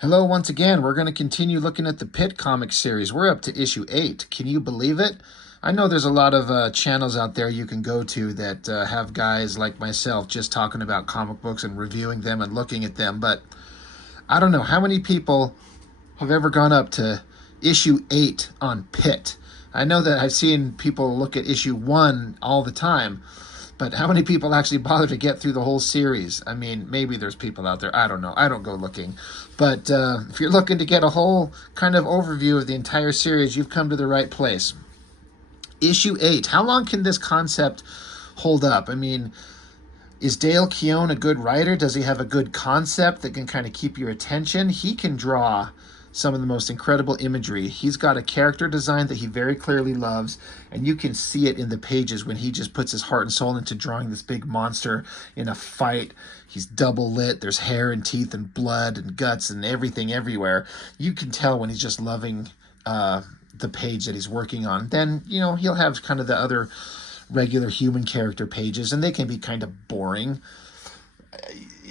Hello once again. We're going to continue looking at the PITT comic series. We're up to issue 8. Can you believe it? I know there's a lot of channels out there you can go to that have guys like myself just talking about comic books and reviewing them and looking at them, but I don't know how many people have ever gone up to issue 8 on PITT. I know that I've seen people look at issue 1 all the time, but how many people actually bother to get through the whole series? I mean, maybe there's people out there. I don't know. I don't go looking. But if you're looking to get a whole kind of overview of the entire series, you've come to the right place. Issue 8. How long can this concept hold up? I mean, is Dale Keown a good writer? Does he have a good concept that can kind of keep your attention? He can draw some of the most incredible imagery. He's got a character design that he very clearly loves, and you can see it in the pages when he just puts his heart and soul into drawing this big monster in a fight. He's double lit. There's hair and teeth and blood and guts and everything everywhere. You can tell when he's just loving the page that he's working on. Then, you know, he'll have kind of the other regular human character pages, and they can be kind of boring.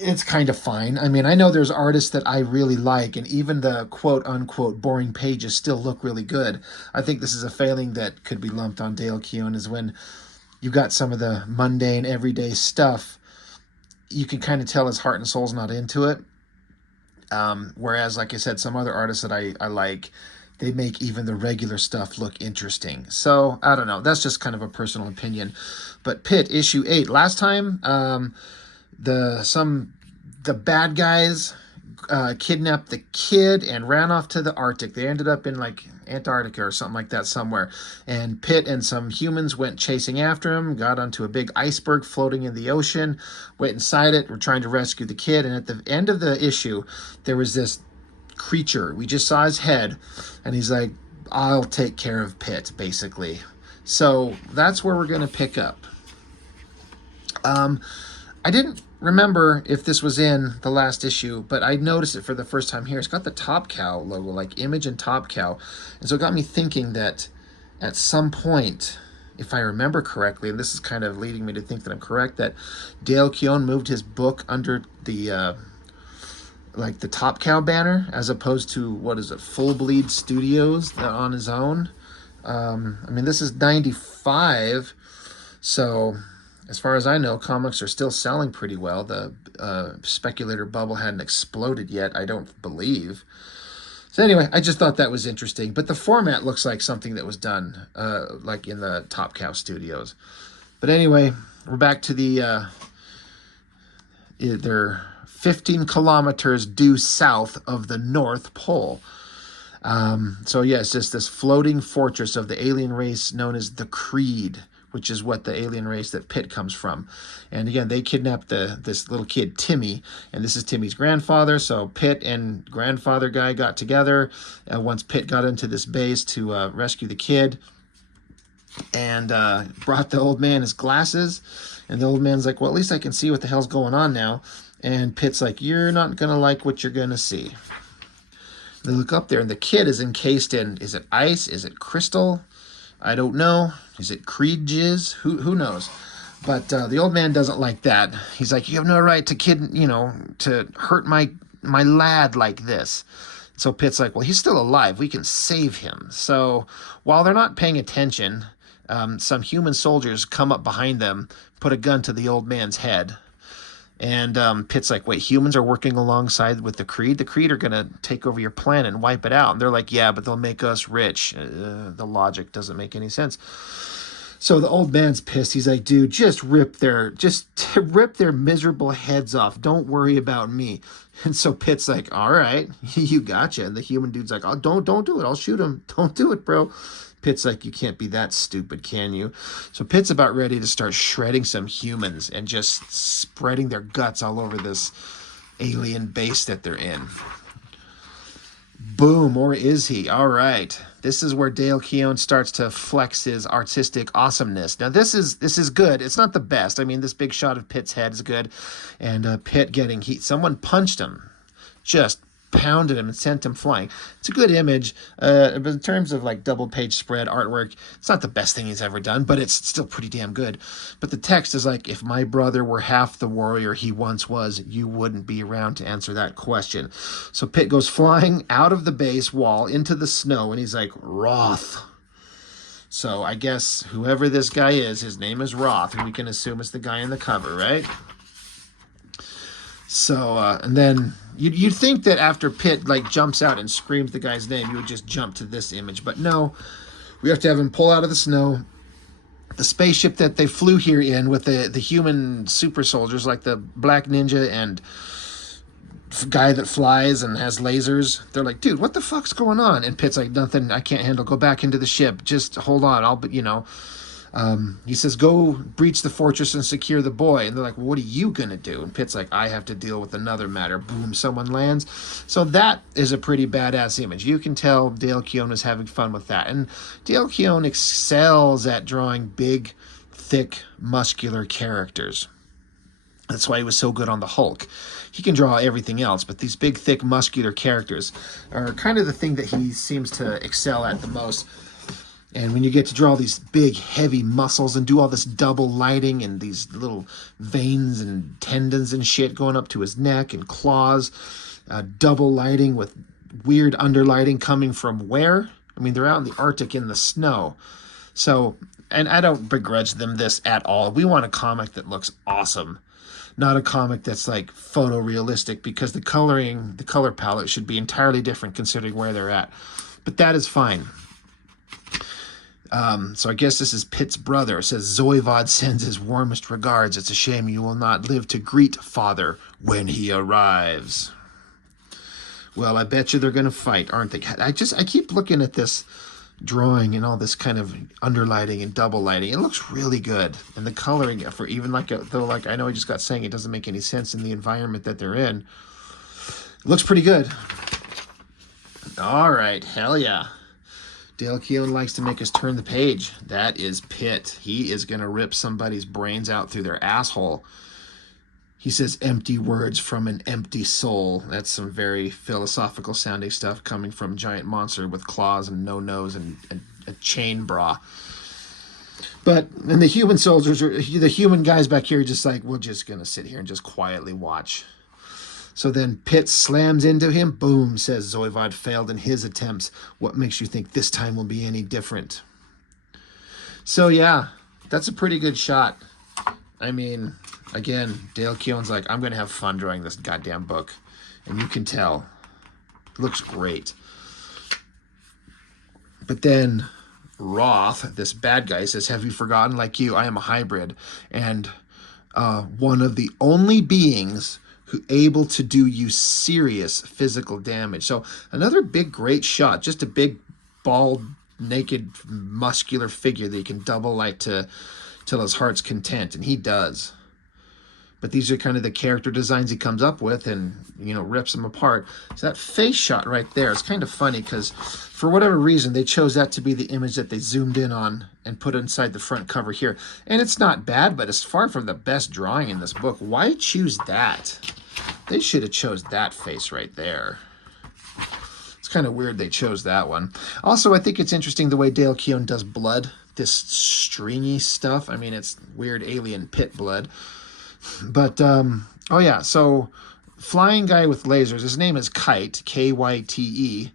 It's kind of fine. I mean, I know there's artists that I really like, and even the quote-unquote boring pages still look really good. I think this is a failing that could be lumped on Dale Keown, is when you've got some of the mundane, everyday stuff, you can kind of tell his heart and soul's not into it. Whereas, like I said, some other artists that I like, they make even the regular stuff look interesting. So, I don't know. That's just kind of a personal opinion. But PITT, issue 8. Last time, the bad guys kidnapped the kid and ran off to the Arctic. They ended up in like Antarctica or something like that somewhere. And PITT and some humans went chasing after him, got onto a big iceberg floating in the ocean, went inside it, were trying to rescue the kid. And at the end of the issue, there was this creature. We just saw his head, and he's like, I'll take care of PITT, basically. So that's where we're going to pick up. I didn't remember if this was in the last issue, but I noticed it for the first time here. It's got the Top Cow logo, like Image and Top Cow. And so it got me thinking that at some point, if I remember correctly, and this is kind of leading me to think that I'm correct, that Dale Keown moved his book under the like the Top Cow banner, as opposed to, what is it, Full Bleed Studios on his own. I mean, this is 95, so as far as I know, comics are still selling pretty well. The speculator bubble hadn't exploded yet, I don't believe. So anyway, I just thought that was interesting. But the format looks like something that was done like in the Top Cow studios. But anyway, we're back to the they're 15 kilometers due south of the North Pole. So yeah, it's just this floating fortress of the alien race known as the Creed, which is what the alien race that PITT comes from. And again, they kidnapped this little kid, Timmy, and this is Timmy's grandfather. So PITT and grandfather guy got together once PITT got into this base to rescue the kid, and brought the old man his glasses. And the old man's like, well, at least I can see what the hell's going on now. And PITT's like, you're not going to like what you're going to see. They look up there, and the kid is encased in, is it ice? Is it crystal? I don't know. Is it Creed jizz? Who knows? But the old man doesn't like that. He's like, you have no right to to hurt my lad like this. So PITT's like, well, he's still alive. We can save him. So while they're not paying attention, some human soldiers come up behind them, put a gun to the old man's head. And PITT's like, wait, humans are working alongside with the Creed? The Creed are going to take over your planet and wipe it out. And they're like, yeah, but they'll make us rich. The logic doesn't make any sense. So the old man's pissed. He's like, dude, just rip their miserable heads off. Don't worry about me. And so PITT's like, all right, you gotcha. And the human dude's like, oh, don't do it. I'll shoot him. Don't do it, bro. PITT's like, you can't be that stupid, can you? So PITT's about ready to start shredding some humans and just spreading their guts all over this alien base that they're in. Boom, or is he? All right. This is where Dale Keown starts to flex his artistic awesomeness. Now, this is good. It's not the best. I mean, this big shot of PITT's head is good. And PITT getting heat. Someone punched him. Just pounded him and sent him flying. It's a good image, but in terms of like double page spread artwork, it's not the best thing he's ever done, but it's still pretty damn good. But the text is like, if my brother were half the warrior he once was, you wouldn't be around to answer that question. So Pitt goes flying out of the base wall into the snow, and he's like, Roth. So I guess whoever this guy is, his name is Roth, and we can assume it's the guy in the cover, right? So, and then you'd think that after Pitt like jumps out and screams the guy's name, you would just jump to this image. But no, we have to have him pull out of the snow. The spaceship that they flew here in with the human super soldiers, like the Black Ninja and guy that flies and has lasers, they're like, dude, what the fuck's going on? And Pitt's like, nothing I can't handle. Go back into the ship. Just hold on. He says, go breach the fortress and secure the boy. And they're like, well, what are you going to do? And Pitt's like, I have to deal with another matter. Boom, someone lands. So that is a pretty badass image. You can tell Dale Keown is having fun with that. And Dale Keown excels at drawing big, thick, muscular characters. That's why he was so good on the Hulk. He can draw everything else, but these big, thick, muscular characters are kind of the thing that he seems to excel at the most. And when you get to draw these big, heavy muscles and do all this double lighting and these little veins and tendons and shit going up to his neck and claws, double lighting with weird underlighting coming from where? I mean, they're out in the Arctic in the snow. So, and I don't begrudge them this at all. We want a comic that looks awesome, not a comic that's like photorealistic, because the color palette should be entirely different considering where they're at. But that is fine. So I guess this is Pitt's brother. It says, Zoivod sends his warmest regards. It's a shame you will not live to greet father when he arrives. Well, I bet you they're going to fight, aren't they? I keep looking at this drawing and all this kind of underlighting and double lighting. It looks really good. And the coloring for even though I know I just got saying it doesn't make any sense in the environment that they're in. It looks pretty good. All right. Hell yeah. Dale Keown likes to make us turn the page. That is Pitt. He is going to rip somebody's brains out through their asshole. He says empty words from an empty soul. That's some very philosophical sounding stuff coming from a giant monster with claws and no nose and a chain bra. And the human soldiers, the human guys back here are just like, we're just going to sit here and just quietly watch. So then Pitt slams into him. Boom, says Zoivod failed in his attempts. What makes you think this time will be any different? So yeah, that's a pretty good shot. I mean, again, Dale Keown's like, I'm going to have fun drawing this goddamn book. And you can tell. It looks great. But then Roth, this bad guy, says, have you forgotten? Like you, I am a hybrid. And one of the only beings who able to do you serious physical damage. So another big, great shot. Just a big, bald, naked, muscular figure that you can double light till his heart's content. And he does. But these are kind of the character designs he comes up with and, rips them apart. So that face shot right there is kind of funny because for whatever reason, they chose that to be the image that they zoomed in on and put inside the front cover here. And it's not bad, but it's far from the best drawing in this book. Why choose that? They should have chose that face right there. It's kind of weird they chose that one. Also, I think it's interesting the way Dale Keown does blood. This stringy stuff. I mean, it's weird alien pit blood. But, oh yeah, so flying guy with lasers, his name is Kite, K-Y-T-E.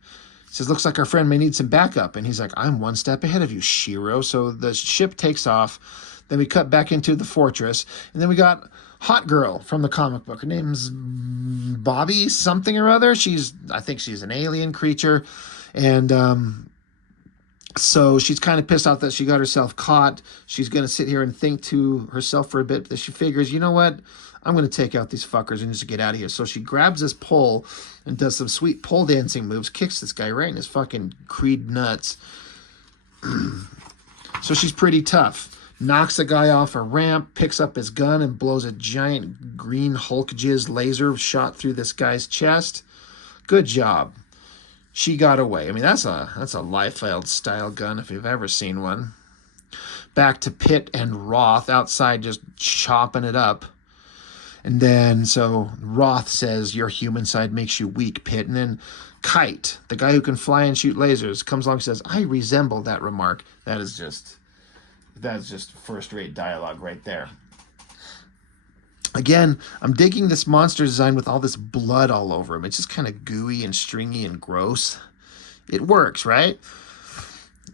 Says, looks like our friend may need some backup. And he's like, I'm one step ahead of you, Shiro. So the ship takes off. Then we cut back into the fortress. And then we got Hot Girl from the comic book. Her name's Bobby something or other. I think she's an alien creature. And so she's kind of pissed off that she got herself caught. She's going to sit here and think to herself for a bit. But she figures, you know what? I'm going to take out these fuckers and just get out of here. So she grabs this pole and does some sweet pole dancing moves. Kicks this guy right in his fucking Creed nuts. So she's pretty tough. Knocks the guy off a ramp, picks up his gun, and blows a giant green Hulk jizz laser shot through this guy's chest. Good job. She got away. I mean, that's a Liefeld style gun if you've ever seen one. Back to Pitt and Roth outside just chopping it up. And then, so Roth says, your human side makes you weak, PITT. And then Kite, the guy who can fly and shoot lasers, comes along and says, I resemble that remark. That's just first-rate dialogue right there. Again, I'm digging this monster design with all this blood all over him. It's just kind of gooey and stringy and gross. It works, right?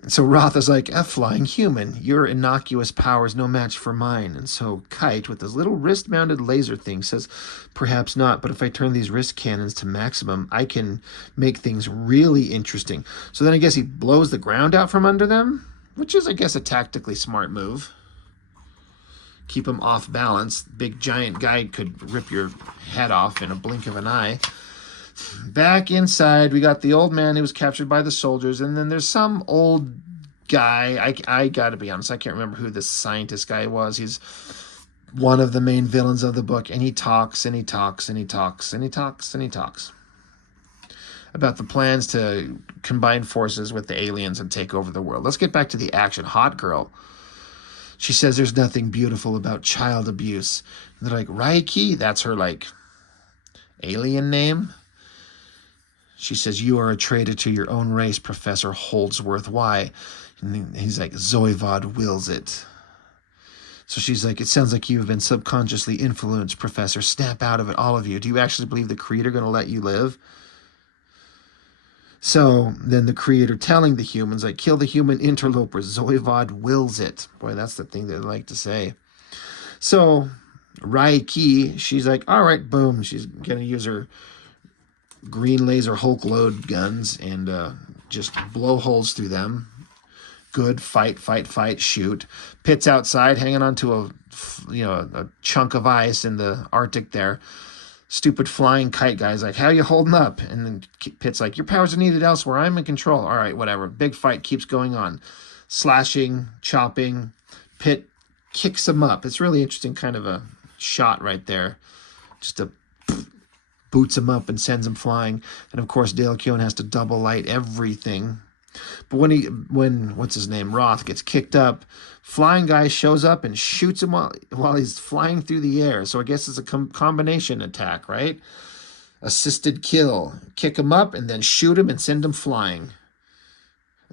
So Roth is like, a flying human. Your innocuous power is no match for mine. And so Kite, with his little wrist-mounted laser thing, says, perhaps not, but if I turn these wrist cannons to maximum, I can make things really interesting. So then I guess he blows the ground out from under them, which is, I guess, a tactically smart move. Keep him off balance. Big giant guy could rip your head off in a blink of an eye. Back inside, we got the old man who was captured by the soldiers, and then there's some old guy. I gotta be honest, I can't remember who this scientist guy was. He's one of the main villains of the book, and he talks, and he talks, and he talks, and he talks, and he talks about the plans to combine forces with the aliens and take over the world. Let's get back to the action. Hot girl. She says there's nothing beautiful about child abuse. And they're like, Raiki? That's her, like, alien name? She says, you are a traitor to your own race, Professor Holdsworth. Why? And he's like, Zoivod wills it. So she's like, it sounds like you've been subconsciously influenced, Professor. Snap out of it, all of you. Do you actually believe the Creator going to let you live? So then the Creator telling the humans, like, kill the human interlopers. Zoivod wills it. Boy, that's the thing they like to say. So Raiki, she's like, all right, boom. She's going to use her green laser Hulk load guns and just blow holes through them. Good. Fight, fight, fight, shoot. PITT's outside hanging onto a chunk of ice in the Arctic there. Stupid flying kite guy's like, how you holding up? And then PITT's like, your powers are needed elsewhere. I'm in control. All right, whatever. Big fight keeps going on. Slashing, chopping. PITT kicks him up. It's really interesting kind of a shot right there. Just a boots him up and sends him flying. And of course, Dale Keown has to double light everything. But when what's his name, Roth, gets kicked up, flying guy shows up and shoots him while he's flying through the air. So I guess it's a combination attack, right? Assisted kill. Kick him up and then shoot him and send him flying.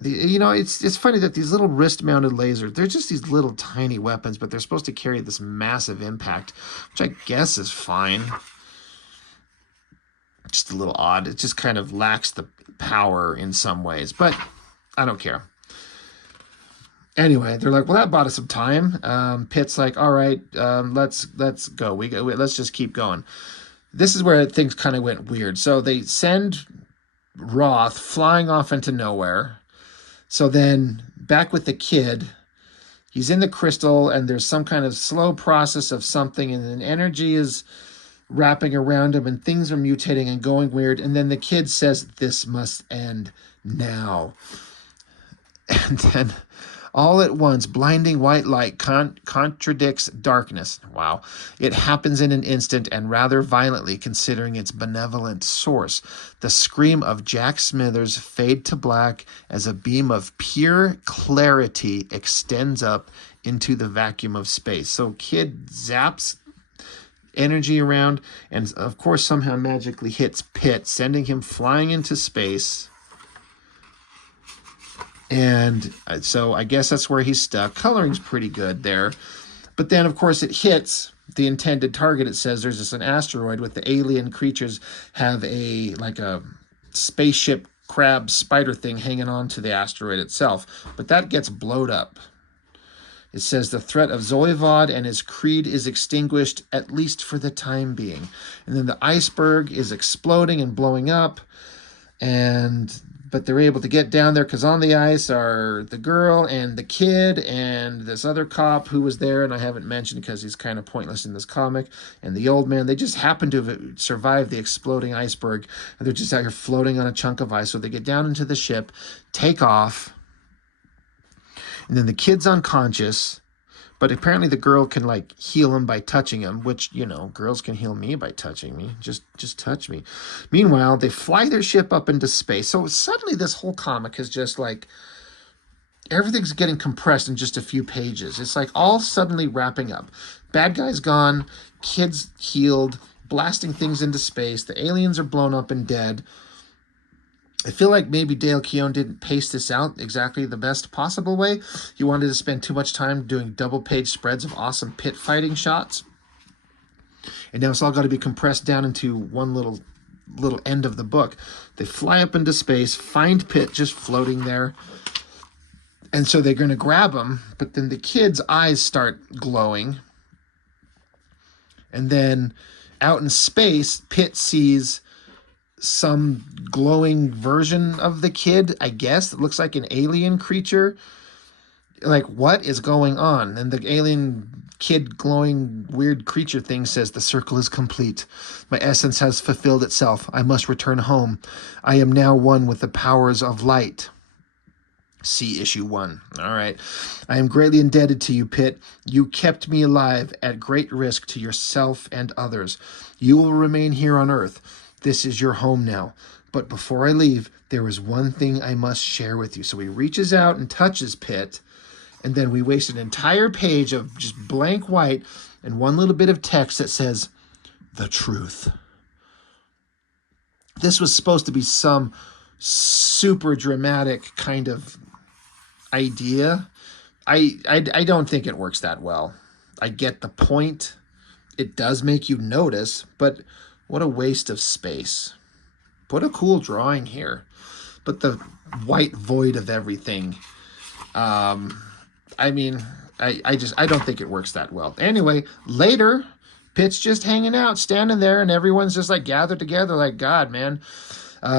It's funny that these little wrist-mounted lasers, they're just these little tiny weapons, but they're supposed to carry this massive impact, which I guess is fine. Just a little odd. It just kind of lacks the power in some ways, but I don't care. Anyway, they're like, well, that bought us some time. PITT's like, all right, let's go. Let's just keep going. This is where things kind of went weird. So they send Roth flying off into nowhere. So then back with the kid, he's in the crystal, and there's some kind of slow process of something, and then energy is wrapping around him, and things are mutating and going weird. And then the kid says, this must end now. And then all at once, blinding white light contradicts darkness. Wow. It happens in an instant and rather violently, considering its benevolent source. The scream of Jack Smithers fade to black as a beam of pure clarity extends up into the vacuum of space. So kid zaps energy around, and of course somehow magically hits PITT, sending him flying into space. And so I guess that's where he's stuck. Coloring's pretty good there. But then, of course, it hits the intended target. It says there's an asteroid with the alien creatures have a spaceship crab spider thing hanging on to the asteroid itself. But that gets blowed up. It says the threat of Zoivod and his creed is extinguished, at least for the time being. And then the iceberg is exploding and blowing up. But they're able to get down there because on the ice are the girl and the kid and this other cop who was there, and I haven't mentioned because he's kind of pointless in this comic, and the old man. They just happen to have survived the exploding iceberg, and they're just out here floating on a chunk of ice. So they get down into the ship, take off, and then the kid's unconscious, but apparently the girl can, like, heal him by touching him, which, girls can heal me by touching me. Just touch me. Meanwhile, they fly their ship up into space. So suddenly this whole comic is just, like, everything's getting compressed in just a few pages. It's, like, all suddenly wrapping up. Bad guy's gone, kids healed, blasting things into space. The aliens are blown up and dead. I feel like maybe Dale Keown didn't pace this out exactly the best possible way. He wanted to spend too much time doing double-page spreads of awesome pit fighting shots. And now it's all got to be compressed down into one little end of the book. They fly up into space, find Pitt just floating there. And so they're going to grab him, but then the kid's eyes start glowing. And then out in space, Pitt sees some glowing version of the kid, I guess. It looks like an alien creature. Like, what is going on? And the alien kid glowing weird creature thing says, the circle is complete. My essence has fulfilled itself. I must return home. I am now one with the powers of light. See issue 1. All right. I am greatly indebted to you, Pitt. You kept me alive at great risk to yourself and others. You will remain here on Earth. This is your home now. But before I leave, there is one thing I must share with you. So he reaches out and touches Pitt, and then we waste an entire page of just blank white and one little bit of text that says, the truth. This was supposed to be some super dramatic kind of idea. I don't think it works that well. I get the point. It does make you notice, but what a waste of space. Put a cool drawing here, but the white void of everything. I mean, I don't think it works that well. Anyway, later, Pitt's just hanging out, standing there, and everyone's just like gathered together like, God, man,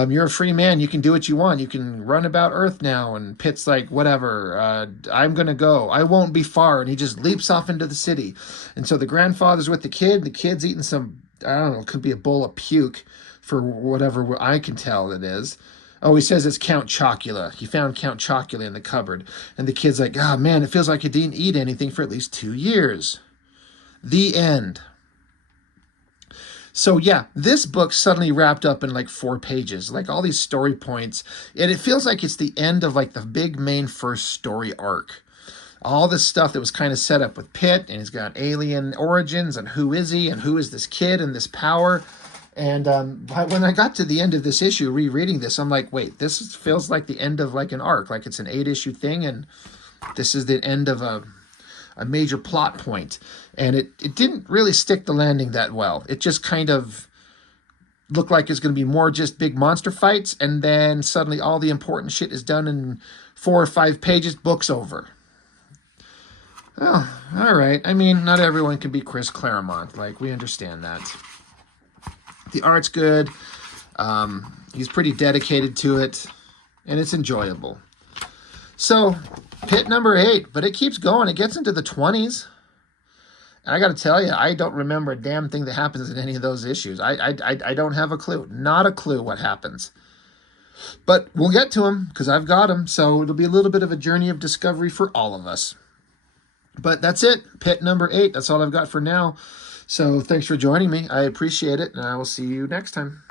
you're a free man. You can do what you want. You can run about Earth now. And Pitt's like, whatever, I'm going to go. I won't be far. And he just leaps off into the city. And so the grandfather's with the kid. The kid's eating some, I don't know, it could be a bowl of puke for whatever I can tell it is. Oh, he says it's Count Chocula. He found Count Chocula in the cupboard. And the kid's like, oh, man, it feels like I didn't eat anything for at least 2 years. The end. So, yeah, this book suddenly wrapped up in like 4 pages, like all these story points. And it feels like it's the end of like the big main first story arc. All this stuff that was kind of set up with Pitt, and he's got alien origins, and who is he, and who is this kid, and this power. And when I got to the end of this issue, rereading this, I'm like, wait, this feels like the end of like an arc, like it's an 8-issue thing, and this is the end of a major plot point. And it didn't really stick the landing that well. It just kind of looked like it's going to be more just big monster fights, and then suddenly all the important shit is done in 4 or 5 pages, book's over. Oh, all right. I mean, not everyone can be Chris Claremont. Like, we understand that. The art's good. He's pretty dedicated to it, and it's enjoyable. So, Pitt number 8, but it keeps going. It gets into the 20s. And I got to tell you, I don't remember a damn thing that happens in any of those issues. I don't have a clue. Not a clue what happens. But we'll get to them, because I've got them. So it'll be a little bit of a journey of discovery for all of us. But that's it. Pitt number 8. That's all I've got for now. So thanks for joining me. I appreciate it, and I will see you next time.